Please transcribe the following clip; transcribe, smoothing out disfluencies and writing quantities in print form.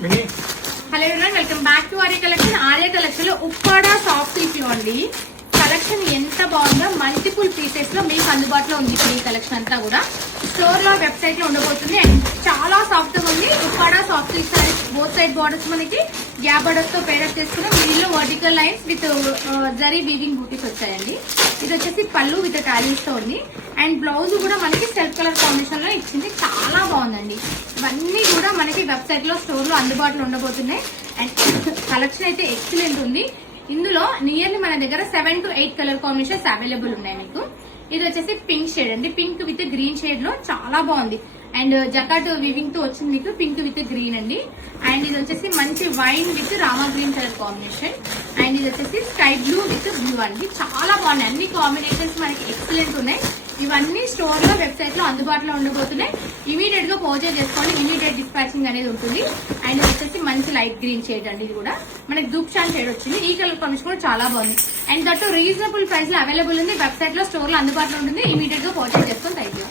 Hello everyone, welcome back to Arya collection. Arya collection లో Uppada soft silk లో అండి కలెక్షన్ ఎంత బాగుందో మల్టిపుల్ పీసెస్ లో మీకు అందుబాటులో ఉంది. ఈ కలెక్షన్ అంతా కూడా స్టోర్ లో వెబ్సైట్ లో ఉండబోతుంది. అండ్ చాలా సాఫ్ట్ గా ఉంది. Uppada soft silk saris both side borders మనకి గ్యాప్ బోర్డర్స్ తో పేరప్ చేసుకున్నాం. మిడిల్ లో vertical lines with zari weaving bootis వచ్చాయండి. ఇది వచ్చేసి పళ్ళు విత్ టాలీస్ తో ఉంది. అండ్ బ్లౌజ్ కూడా మనకి సెల్ఫ్ కలర్ కాంబినేషన్ లో ఇచ్చింది. చాలా బాగుందండి. ఇవన్నీ కూడా మనకి వెబ్సైట్ లో స్టోర్ లో అందుబాటులో ఉండబోతున్నాయి. అండ్ కలెక్షన్ అయితే ఎక్సలెంట్ ఉంది. ఇందులో నియర్లీ మన దగ్గర 7 to 8 కలర్ కాంబినేషన్స్ అవైలబుల్ ఉన్నాయి మీకు. ఇది వచ్చేసి పింక్ షేడ్ అండి. పింక్ విత్ గ్రీన్ షేడ్ లో చాలా బాగుంది. అండ్ జకాట్ వివింగ్ తో వచ్చింది మీకు పింక్ విత్ గ్రీన్ అండి. అండ్ ఇది వచ్చేసి మంచి wine with Rama green colour combination. And ఇది వచ్చేసి స్కై బ్లూ విత్ బ్లూ అండి. చాలా బాగున్నాయి. అన్ని కాంబినేషన్స్ మనకి ఎక్సలెంట్ ఉన్నాయి. ఇవన్నీ స్టోర్ లో వెబ్సైట్ లో అందుబాటులో ఉండబోతున్నాయి. ఇమీడియట్ గా పర్చేజ్ చేసుకోండి. ఇమీడియట్ డిస్పాచింగ్ అనేది ఉంటుంది. అండ్ ఇది వచ్చేసి మంచి లైట్ గ్రీన్ షేడ్ అండి. ఇది కూడా మనకి దూప్షాన్ షేడ్ వచ్చింది. ఈ కలర్ కాంబినేషన్ కూడా చాలా బాగుంది. అండ్ దట్ రీజనబుల్ ప్రైస్ లో అవైలబుల్ ఉంది. వెబ్సైట్ లో స్టోర్ లో అందుబాటులో ఉంటుంది. ఇమీడియట్ గా పర్చేజ్ చేసుకొని థ్యాంక్ యూ.